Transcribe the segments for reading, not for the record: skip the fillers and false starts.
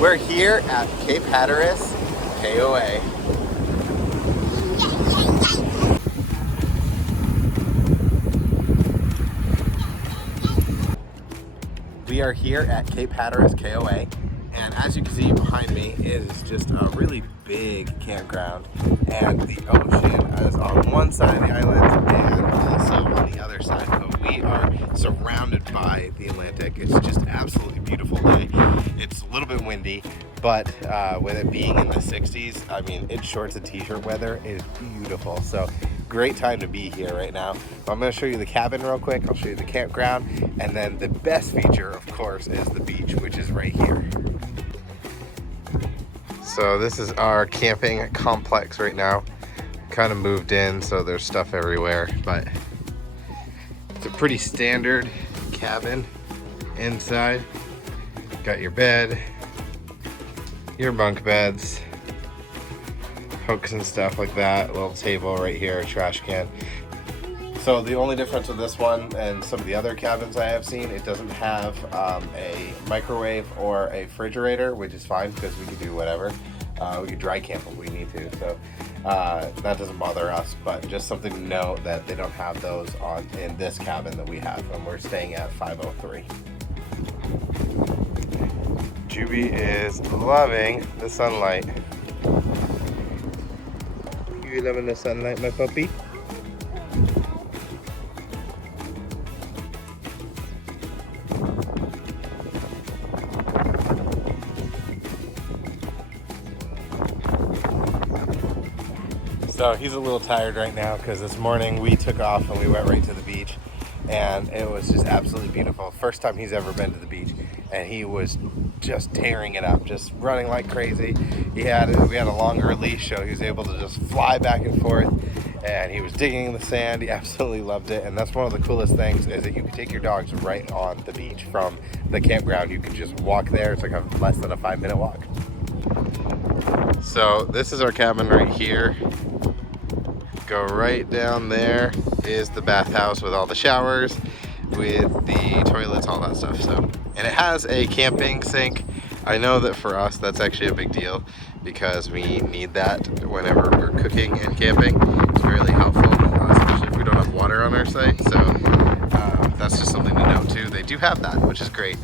We're here at Cape Hatteras, KOA. We are here at Cape Hatteras, KOA, and as you can see behind me is just a really big campground, and the ocean is on one side of the island and also on the other side, but we are surrounded by the Atlantic. It's just absolutely beautiful day. It's a little bit windy, but with it being in the 60s, I mean, it's shorts and t-shirt weather. It is beautiful. So great time to be here right now. I'm going to show you the cabin real quick. I'll show you the campground, and then the best feature, of course, is the beach, which is right here. So this is our camping complex right now. Kind of moved in, so there's stuff everywhere, but it's a pretty standard cabin inside. Got your bed, your bunk beds, hooks and stuff like that, a little table right here, a trash can. So the only difference with this one and some of the other cabins I have seen, it doesn't have a microwave or a refrigerator, which is fine because we can do whatever. We can dry camp if we need to, so that doesn't bother us, but just something to note that they don't have those in this cabin that we have, and we're staying at 503. Juby is loving the sunlight. You loving the sunlight, my puppy? So he's a little tired right now because this morning we took off and we went right to the beach, and it was just absolutely beautiful. First time he's ever been to the beach, and he was just tearing it up, just running like crazy. We had a longer leash, so he was able to just fly back and forth, and he was digging in the sand. He absolutely loved it, and that's one of the coolest things is that you can take your dogs right on the beach from the campground. You can just walk there. It's like less than a 5-minute walk. So this is our cabin right here. Go right down there is the bathhouse with all the showers, with the toilets, all that stuff. So, and it has a camping sink. I know that for us that's actually a big deal because we need that whenever we're cooking and camping. It's really helpful, especially if we don't have water on our site. So that's just something to note too. They do have that, which is great.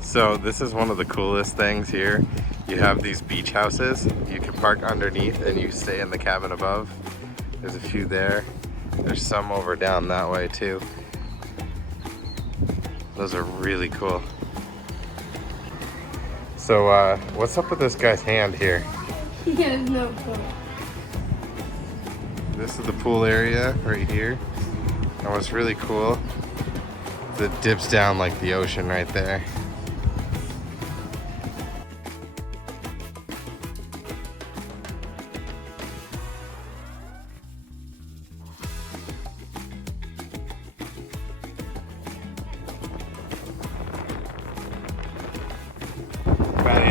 So this is one of the coolest things here. You have these beach houses. You can park underneath and you stay in the cabin above. There's a few there. There's some over down that way too. Those are really cool. So what's up with this guy's hand here? He has no clue. This is the pool area right here. And what's really cool, it dips down like the ocean right there.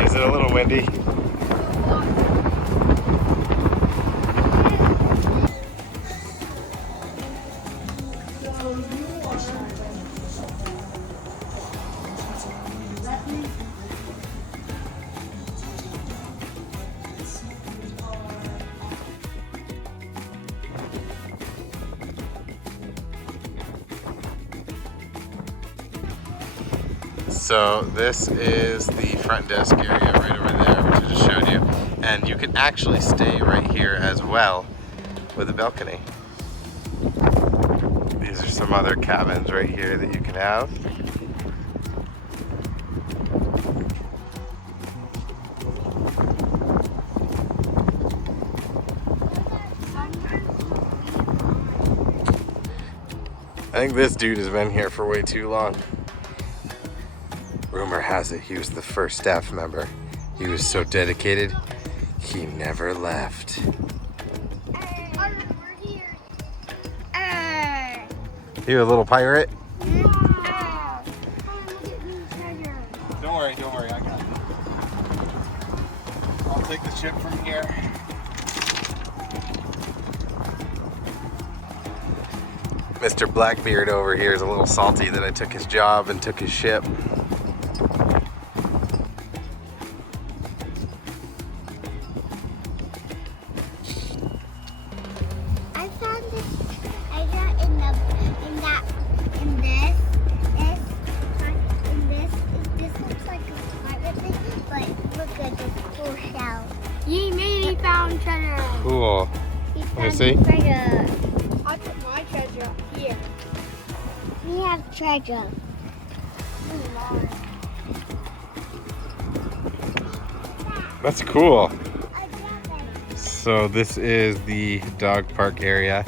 Is it a little windy? So this is the front desk area right over there, which I just showed you. And you can actually stay right here as well with a balcony. These are some other cabins right here that you can have. I think this dude has been here for way too long. Rumor has it he was the first staff member. He was so dedicated, he never left. You a little pirate? Don't worry, I got it. I'll take the ship from here. Mr. Blackbeard over here is a little salty that I took his job and took his ship. cool. Let me see. Treasure. I put my treasure up here. We have treasure. That's cool. So this is the dog park area,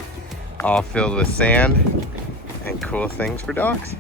all filled with sand and cool things for dogs.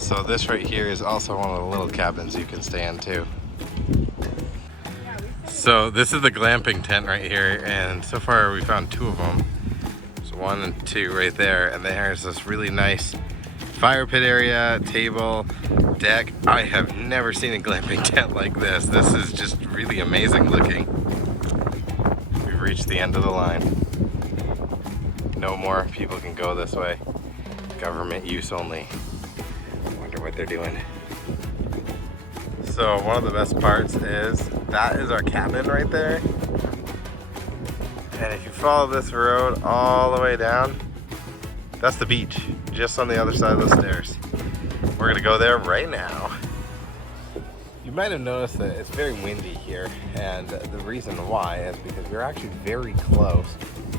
So this right here is also one of the little cabins you can stay in too. So this is the glamping tent right here, and so far we found 2 of them. There's 1 and 2 right there, and there's this really nice fire pit area, table, deck. I have never seen a glamping tent like this. This is just really amazing looking. We've reached the end of the line. No more people can go this way. Government use only. Wonder what they're doing. So one of the best parts is that is our cabin right there. And if you follow this road all the way down, that's the beach, just on the other side of the stairs. We're gonna go there right now. You might have noticed that it's very windy here, and the reason why is because we're actually very close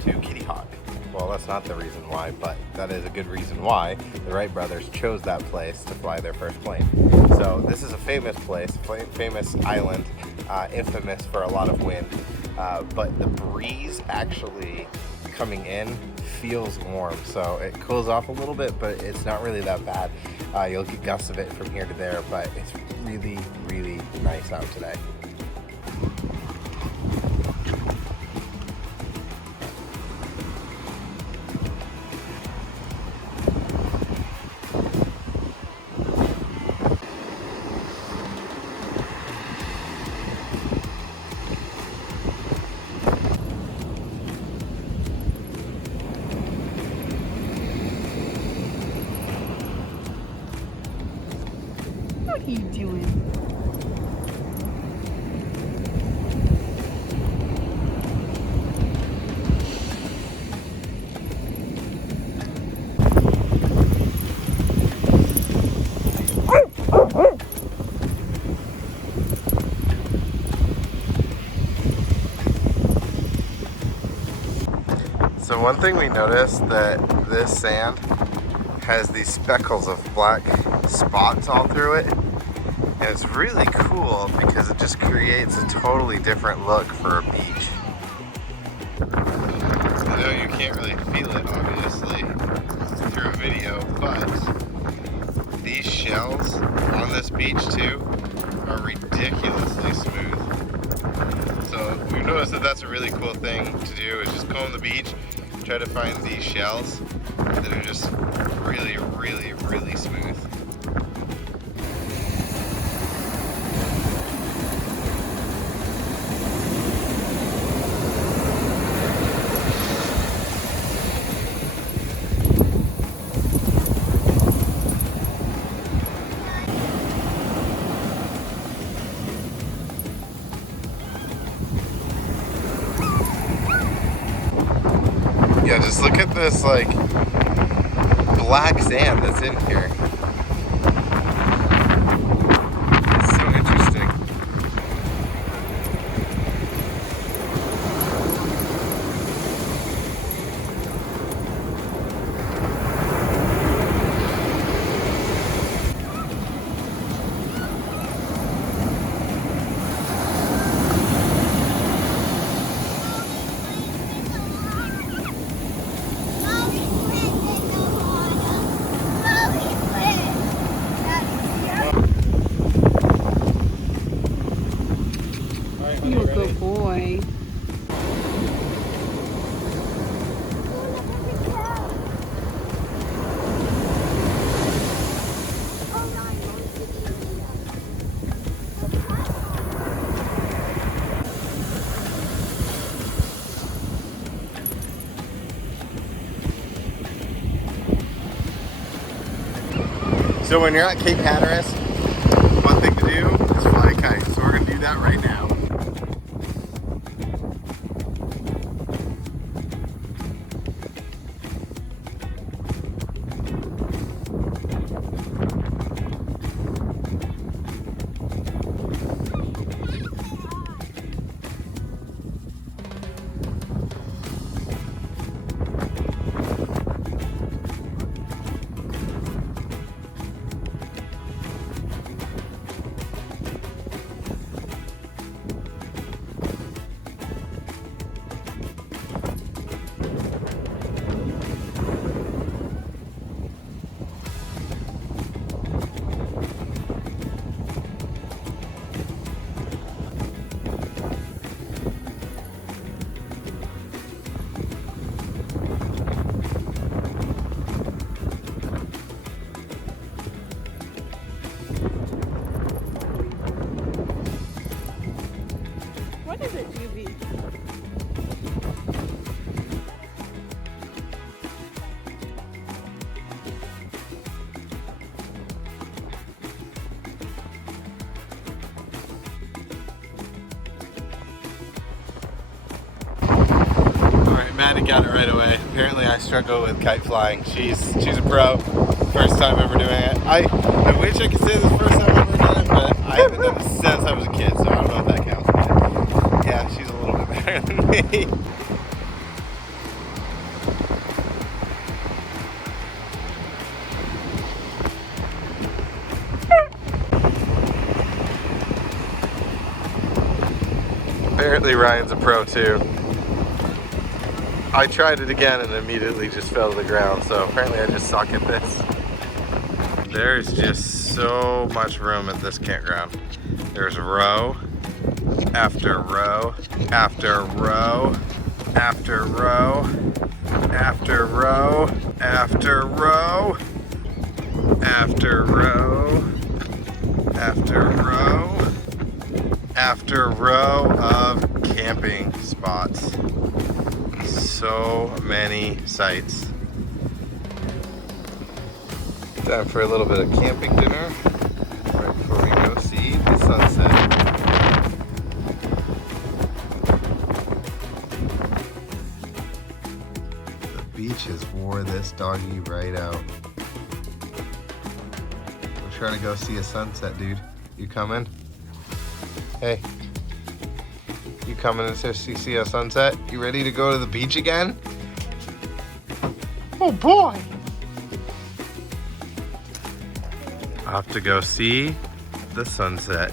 to Kitty Hawk. Well, that's not the reason why, but that is a good reason why the Wright brothers chose that place to fly their first plane. So this is a famous place, famous island, infamous for a lot of wind, but the breeze actually coming in feels warm, so it cools off a little bit, but it's not really that bad. You'll get gusts of it from here to there, but it's really, really nice out today. What are you doing? So one thing we noticed that this sand has these speckles of black spots all through it. And it's really cool because it just creates a totally different look for a beach. I know you can't really feel it obviously through a video, but these shells on this beach too are ridiculously smooth. So we've noticed that that's a really cool thing to do, is just comb the beach, try to find these shells that are just really, really, really smooth. Yeah, just look at this like black sand that's in here. It's so interesting. So when you're at Cape Hatteras, one thing to do is fly a kite. So we're gonna do that right now. What is it, Juby? Alright, Maddie got it right away. Apparently I struggle with kite flying. She's a pro. First time ever doing it. I wish I could say this is the first time I've ever done it, but I haven't done it since I was a kid, so I don't know if that counts. But yeah, she's a little bit better than me. Apparently Ryan's a pro too. I tried it again and immediately just fell to the ground, so apparently I just suck at this. There's just so much room at this campground. There's row after row after row after row after row after row after row after row after row of camping spots. So many sites. Time for a little bit of camping dinner right before we go see the sunset. The beaches wore this doggy right out. We're trying to go see a sunset, dude. You coming? Hey. You coming to see a sunset? You ready to go to the beach again? Oh boy! Off to go see the sunset.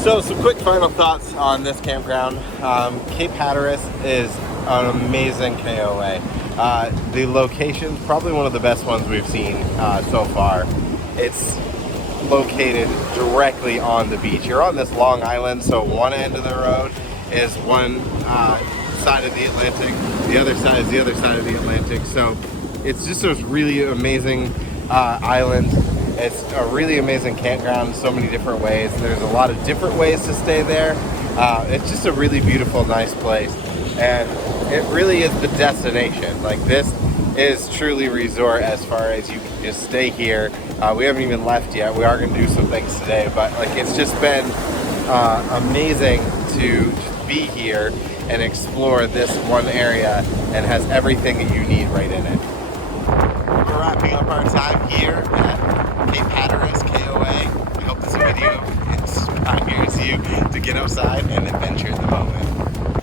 So some quick final thoughts on this campground. Cape Hatteras is an amazing KOA. The location's probably one of the best ones we've seen so far. It's located directly on the beach. You're on this long island, so one end of the road is one side of the Atlantic, the other side is the other side of the Atlantic. So it's just a really amazing island. It's a really amazing campground in so many different ways. There's a lot of different ways to stay there. It's just a really beautiful, nice place. And it really is the destination. Like, this is truly resort as far as you can just stay here. We haven't even left yet. We are going to do some things today, but like, it's just been amazing to just be here and explore this one area, and has everything that you need right in it. We're wrapping up our time here at Cape Hatteras KOA. I hope this video inspires you to get outside and adventure in the moment.